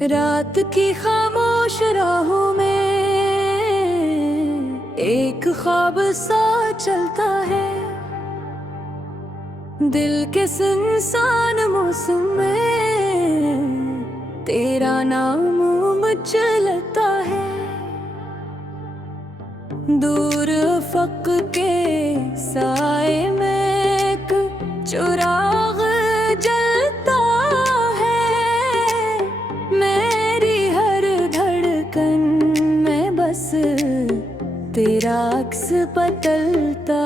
रात की खामोश राहों में एक ख्वाब सा चलता है, दिल के सुनसान मौसम में तेरा नाम मचलता है। दूर अफ़क़ के साए में एक चिराग जलता है, मेरी हर धड़कन में बस तेरा अक्स बदलता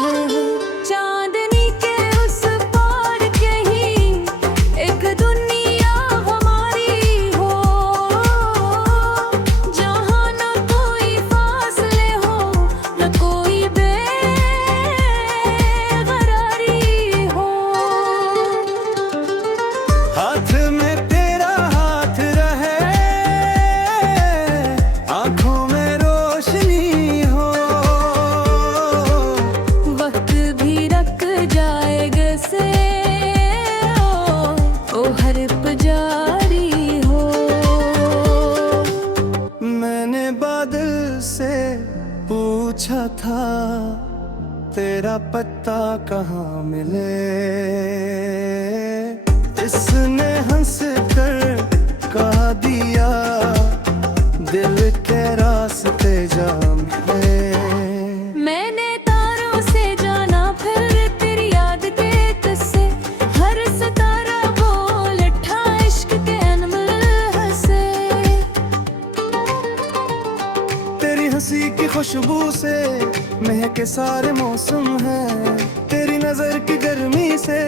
है। चांदनी के उस पार कहीं एक दुनिया हमारी हो, जहाँ न कोई फासले हो न कोई बेकरारी हो। हाथ में तेरा हाथ रहे, आँखों में रोशनी हो, वक्त भी रख जाएगा से ओ हर पुजारी हो। मैंने बादल से पूछा था तेरा पत्ता कहाँ मिले, इसने हंस कर कहा दिया दिल के रास्ते जा मिले। मैंने तारों से जाना फिर तेरी याद के किस्से, हर सितारा बोल उठा इश्क के अनमोल हंसे। तेरी हंसी की खुशबू से महके सारे मौसम है, तेरी नजर की गर्मी से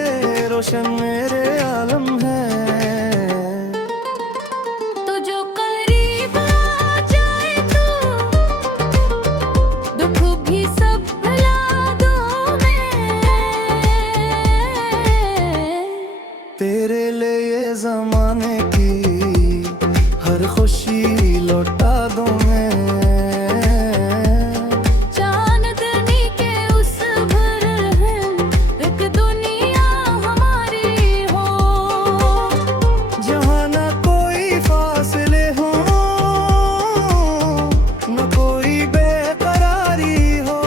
रोशन मेरे आलम है। तो जो करीब आ जाए तो दुख भी सब भुला दूं मैं, तेरे लिए जमाने की हर खुशी लौटा दूं मैं। चांदनी के उस भर है एक दुनिया हमारी हो, जहाँ न कोई फासले हो न कोई बेकरारी हो।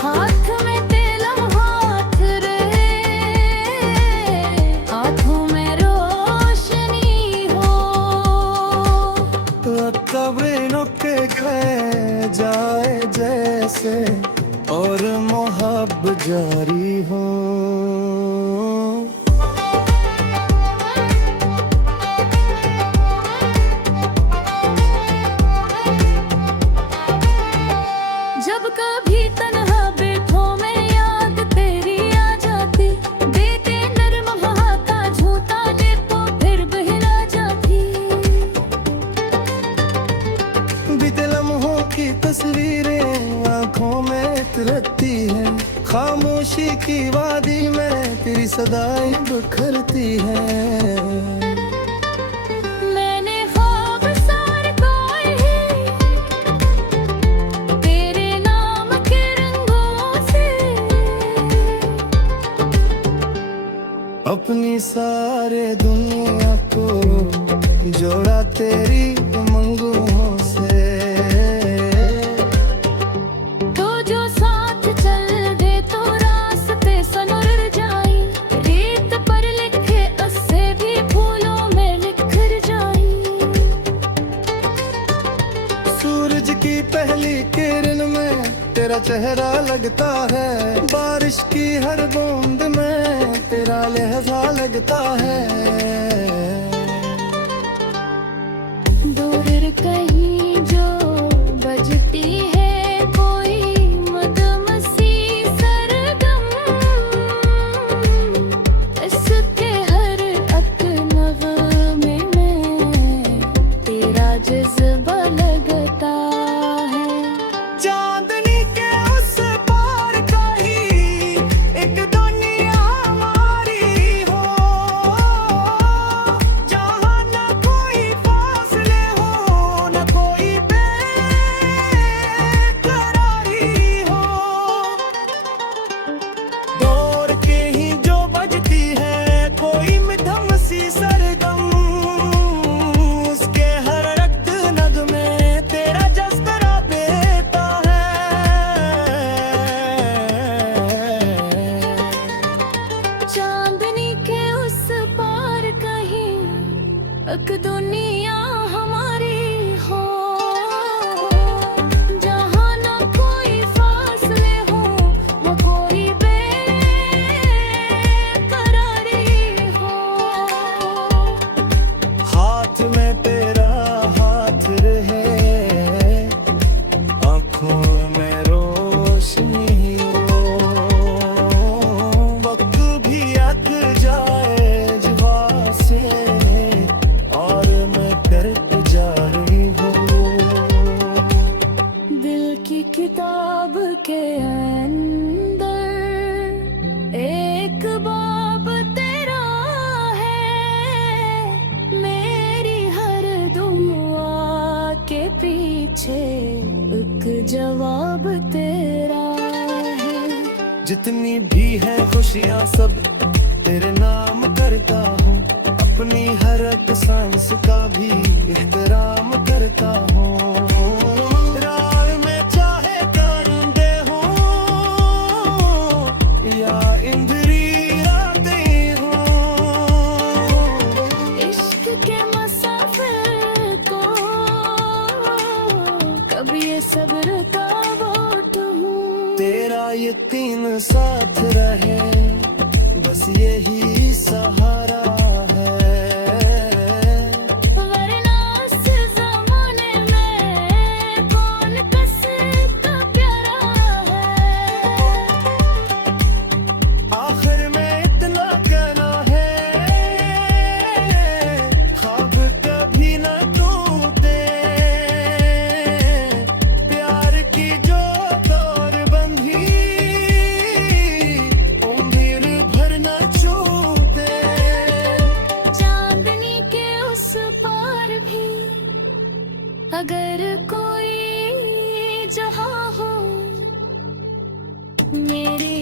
हाथ में तेरा हाथ रहे, आँखों में रोशनी हो, कब्रें के गए जाए जैसे और मोहब्बत जारी हो। जब कभी तन्हा बैठो मैं याद तेरी आ जाती, देते नर्म बहाता झूठा दे तो फिर बहला जाती। बीते लम्हों की तस्वीरें आंखों में उतरती है, खामोशी की वादी में तेरी सदाएं बिखरती है। मैंने ख्वाब सारे खोए हैं तेरे नाम के रंगों से, अपनी सारे दुनिया को जोड़ा तेरी उमंगों से। तो जो साथ चल दे तो रास्ते सनर जाई, रेत पर लिखे उससे भी फूलों में निखर जाई। सूरज की पहली किरण में तेरा चेहरा लगता है, बारिश की हर बूंद में तेरा लहजा लगता है। दूर कहीं जो बजती है कोई मदमसी सरगम, इसके हर एक नग़मे में तेरा जज़्बा लगता है। चांदनी के उस पार कहीं एक दुनिया हमारी हो, जहाँ न कोई फासले हो न दुनिया हमारी हो, जहाँ ना कोई फासले हो, वो कोई बेकरारी हो। हाथ में तेरा हाथ रहे, आँखों में रोशनी हो, वक्त भी अक जाए जुबा से और मैं करत जारी हूँ। दिल की किताब के अंदर एक बाब तेरा है, मेरी हर दुआ के पीछे एक जवाब तेरा है। जितनी भी है खुशियाँ सब तेरे नाम करता हूँ, अपनी हर एक सांस का भी एहतराम करता हूँ। राह में चाहे कांदे हों या इंद्री रातें हों, इश्क के मुसाफिर को कभी ये सब्र का वोट हूँ। तेरा यकीन साथ रहे, बस यही सहारा है। वरना इस ज़माने में कौन किसका प्यारा है। आखिर में इतना कहना है, ख्वाब कभी न टूटे, प्यार की जो दौर बंधी उम्र भर न छूटे। चांदनी के उस पार भी अगर कोई जहां हो, मेरी